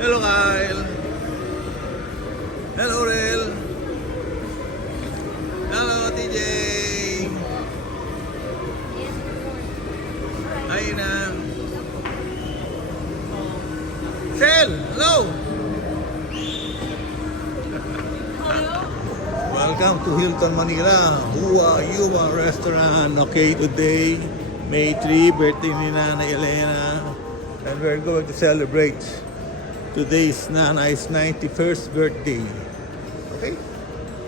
Hello, Kyle. Hello, Rel. Hello, TJ. Hi, na. Shell, hello. Welcome to Hilton, Manila. Hua Yuwa Restaurant. Okay, today, May 3, birthday ni Nanay Elena. And we're going to celebrate today's Nanay's 91st birthday. Okay?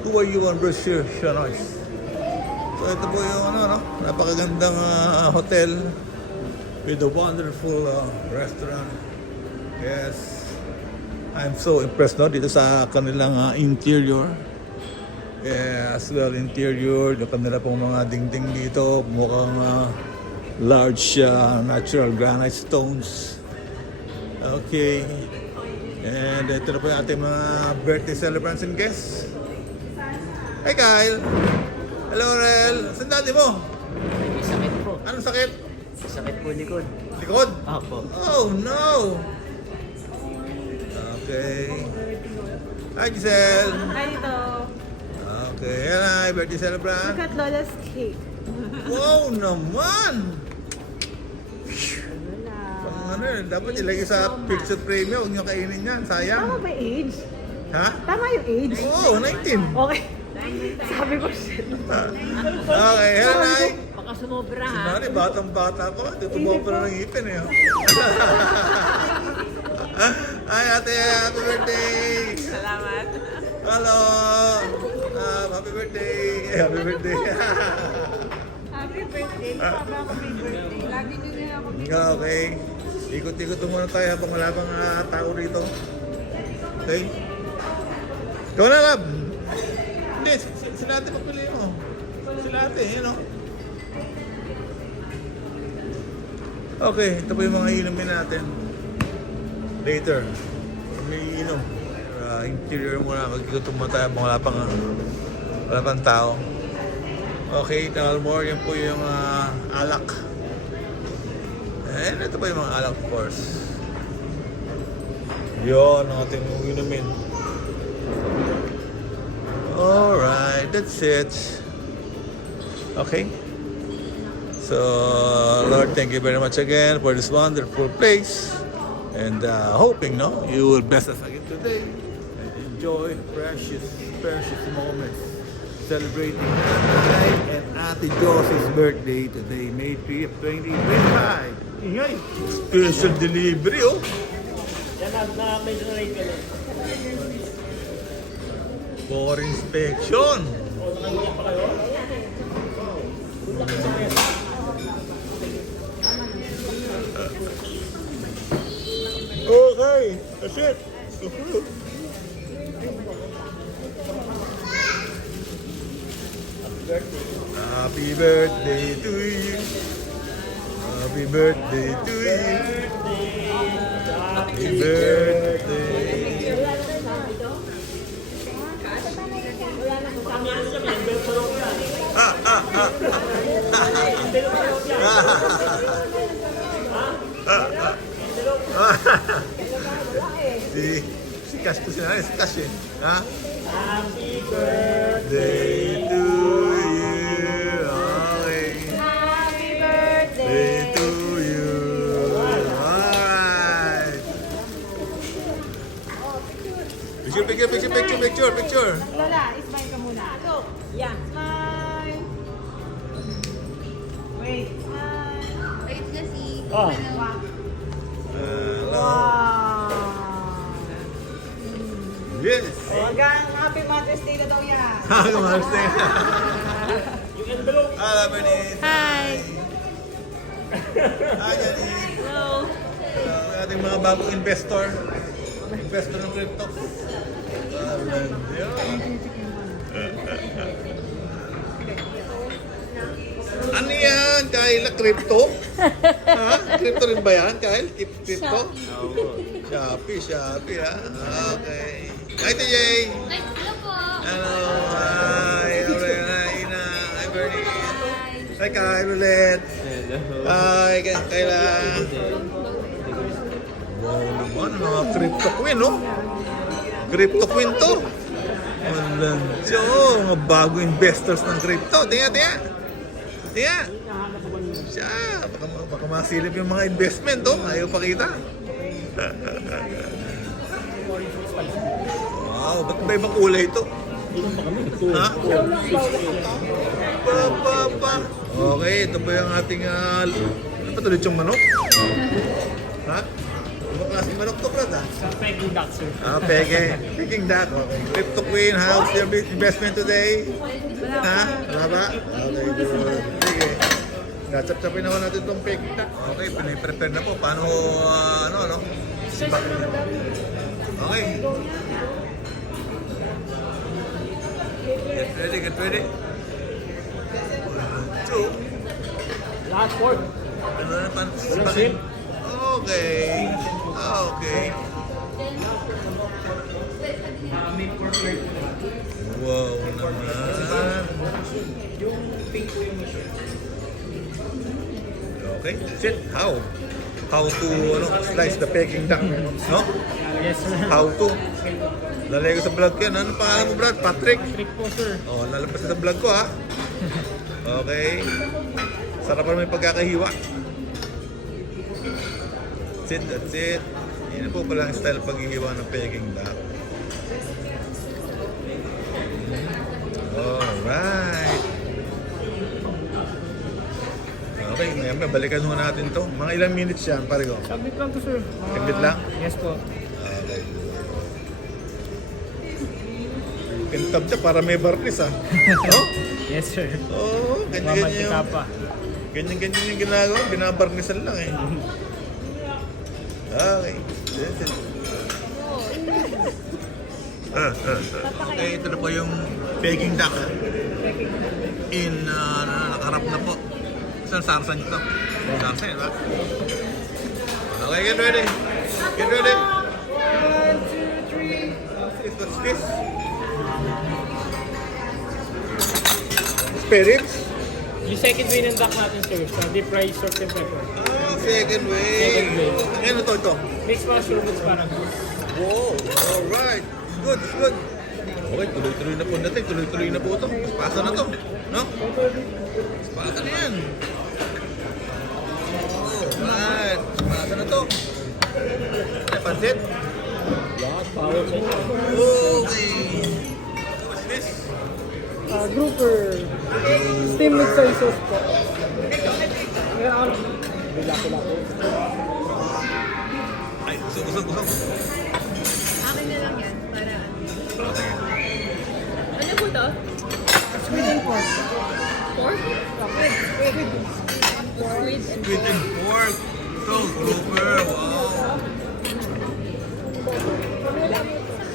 Hua Yuwa Brochure, Shanois. So ito po yung napakagandang hotel with a wonderful restaurant. Yes. I'm so impressed dito sa kanilang interior. Yeah, as well interior, yung kanila pong mga dingding dito, mukhang large natural granite stones. Okay. And ito na po yung ating mga birthday celebrants and guests. Hey Kyle! Hello Rel! Saan dati mo? May sakit po. Anong sakit? May sakit po likod. Likod? Opo. Oh no! Okay. Hi Giselle! Hi, ito. Okay, yan ay birthday celebrant. Look at Lola's cake. Wow naman! Pang dapat ilagay sa picture frame yun. Huwag nyo kainin yan, Tama sayang. ba yung age? Ha? Tama yung age? Oo, 19. Okay. Sabi ko, shit. Okay, yan ay. Baka sumobra ha. Sinari, batang-bata pa. Dito mo pa ng ngipin eh. Ay, ate, happy birthday! Salamat. Hello! Happy birthday! Happy birthday! Happy birthday. Sabi ako may birthday. Lagi nyo na ako may Okay. Ikot-ikot muna tayo habang wala pang tao rito. Okay? Ikaw na, Lab! Hindi, sila ate papili mo. Sila ate, yun o. Okay, ito po yung mga inumin natin. Later. May inom. Interior muna, mag-ikot muna tayo habang wala pang tao. Okay, Dalmore, yan po yung alak. And ito pa yung mga alak, of course. Yun, ang ating inumin. Alright, that's it. Okay. So, Lord, thank you very much again for this wonderful place. And hoping, you will bless us again today. And enjoy precious moments. Celebrating Nanay and Ate Josie's birthday today, May 3th, 2025. Ingay, special delivery, oh. Yan na may donate ka na. For inspection. O, nakahinga pa kayo? Punta ka sa akin. Okay, that's it. Happy birthday to you. Happy birthday to you. Happy birthday. Si Cash to si Cash eh. Ha? Happy birthday. Day to you. Okay. Happy birthday. Day to you. Alright. Picture. Lola, smile ka muna. Go. Yeah. Smile. Wait. Smile. Wait na si... Oh. Hello. Wow. Yes. Hanggang Happy Mother's Day na daw yan. Happy Mother's Day. Yung envelope. Hello, Bernice. Hi! Hi, Janice. Hello! Hello, ating mga bagong investor. Investor ng crypto. Ano yan, Kyle? Crypto? Ha? Crypto rin ba yan, Kyle? Crypto? Shopee, ha? Okay. Hi, TJ! Ay, hello po! Hello, hi! Hi, Ina! Hi, Bernie! Hi, Kyle ulit! Hi, Kayla! Wow naman, mga crypto queen, no? Crypto queen to. Walang siya, mga bago investors ng crypto. Tingnan. Siya, baka masilip yung mga investment, oh. Ayaw pakita. Wow, ba't ba ibang kulay ito? Ha? Pa. Okay, ito ba yung ating, ano ba ito, lechong manok? Ha? Ibang klaseng manok to, Brad, ha? Sa Peking Duck, sir. Peking duck. Okay. Crypto Queen, how's your investment today? Ha? Wala ba? Okay, good. Sige. Nachap-chapin naman natin itong Peking duck. Okay, pinay-prepare na po. Paano, ano? Okay. Get ready. 1, 2. Last word. Ano na pan? Walang shrimp. Okay. Make for plate. Wow naman. Yung pink po yung mission. Okay, shit. How to slice the Peking duck, no? Yes, sir. How to? Lalagay ko sa vlog ko yan. Ano pangalan mo, Brad? Patrick? Trick po, sir. Oh, lalabas sa vlog ko, ha? Okay. Sarap pa may pagkakahiwa. That's it. Yan po pala ang style paghihiwa ng Peking duck. Alright. Okay, ngayon balikan mo natin to. Mga ilang minutes yan, pare ko. Submit lang to, sir. Submit lang? Yes po. Okay. Pintab siya para may barnis, ha? Oh? Yes, sir. Oo, ganyan Mamantika yung... pa. Ganyan yung ginagawa. Binabarnisan lang, eh. Okay. That's it. Okay, ito na po yung Peking duck. Nakaharap na po. Saan sarsa nyo ito? Sarsa yun, ha? Okay, get ready. 1, 2, 3. What's this? Spare ribs? Yung second way ng duck natin, sir. Sa deep fried salt and pepper. Second way. Second way. Ano ito? Mixed mushroom with asparagus. Wow, alright. It's good. Okay, tuloy-tuloy na po natin. Tuloy-tuloy na po ito. Pasa na to. No? Pasa na yan. Alright. Pasa na to. Ay, pansit. Yeah, power check. Okay. What's this? Grouper. Steam with soy sauce po. Laki-laki. Ay, usog. Akin na lang yan. Para Okay. ano po to? Squid and pork. Pork? Squid and Squid and pork. So, grouper. Wow.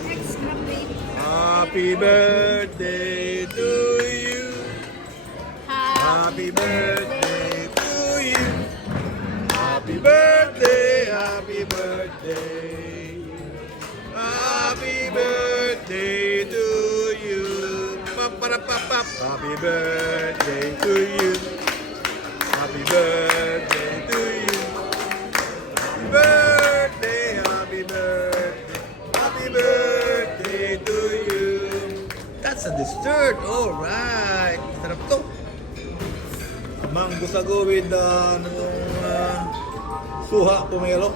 extra plate. Happy birthday to you. Happy birthday to you. Happy birthday, happy birthday. Happy birthday to you. Pap. Happy birthday to you. Happy birthday to you. Happy birthday, happy birthday. Happy birthday to you. That's a dessert. All right. Sarap to. Mango sago with suha pomelo.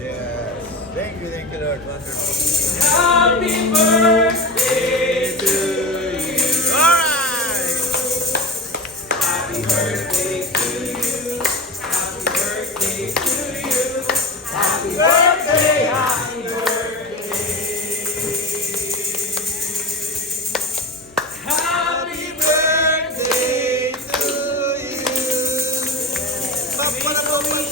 Yes. Thank you, Lord. Wonderful. Happy birthday to you. All right. Happy birthday to you. Happy birthday to you. Happy birthday. Happy birthday. Happy birthday to you. Papalapawis.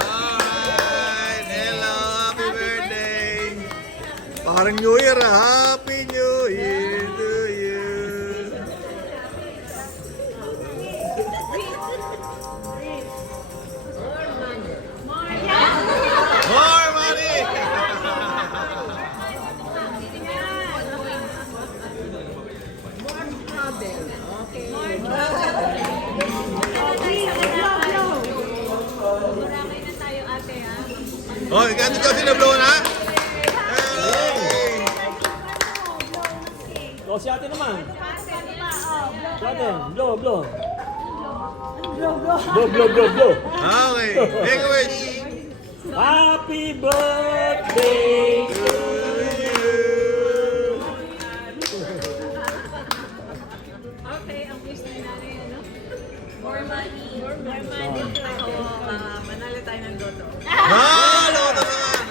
Alright, hello, happy birthday. Parang New Year, Happy New Year to you. More money! More trouble. ate na-blow na? Hey! O, si ate naman. Si ate, blow, blow. Blow, blow, blow, blow. Okay, make a wish. Happy birthday to Okay, ang wish na nanay, ano? More money. More money. Oo, manalo tayo ng loto. Loto naman.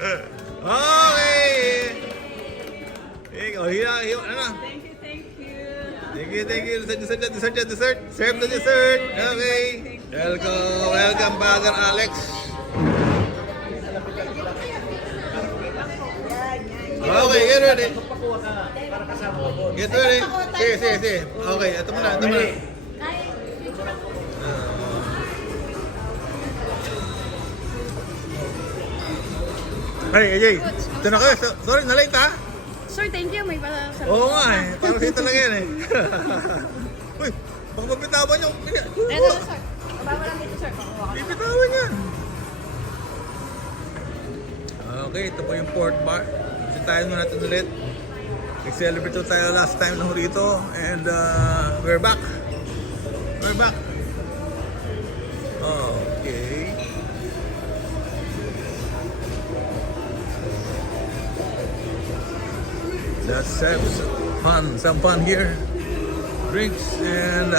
Okay. Okay. Ikaw, ano na? Thank you, thank you. Thank you. Dessert. Serve the dessert. Okay. Welcome, Bagar Alex. Okay, get ready. Get ready. Sige. Okay, ito muna. Hey, AJ. Ito na kayo. Sorry, na-late ha? Sir, thank you. May pala sa... Oo nga eh. Parang sa'yo talaga yan eh. Uy, baka mabitawan yung... Ito na, sir. Baba lang dito, sir. Pakuha ka. Bibitawan yan. Okay, ito po yung port bar. Visitahin mo natin ulit. Nag-celebrate tayo last time lang rito. And we're back. Okay. Let's have some fun here. Drinks and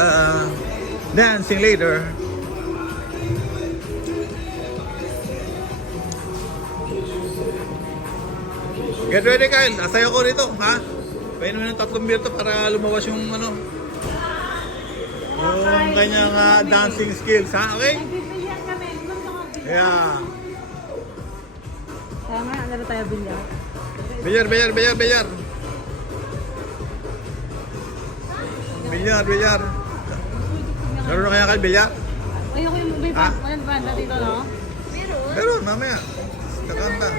dancing later. Get ready, Kyle. Asaya ko rito, ha? Painom ng 3 beer to para lumawas yung ano. Yung kanyang dancing skills, ha? Okay? Bibilihan kami. Yeah. Tama, ano tayo bilyar? Bilyar. Laro na kaya kayo bilyar? Ayoko yung may banda dito, no? Meron, mamaya. Kakanta.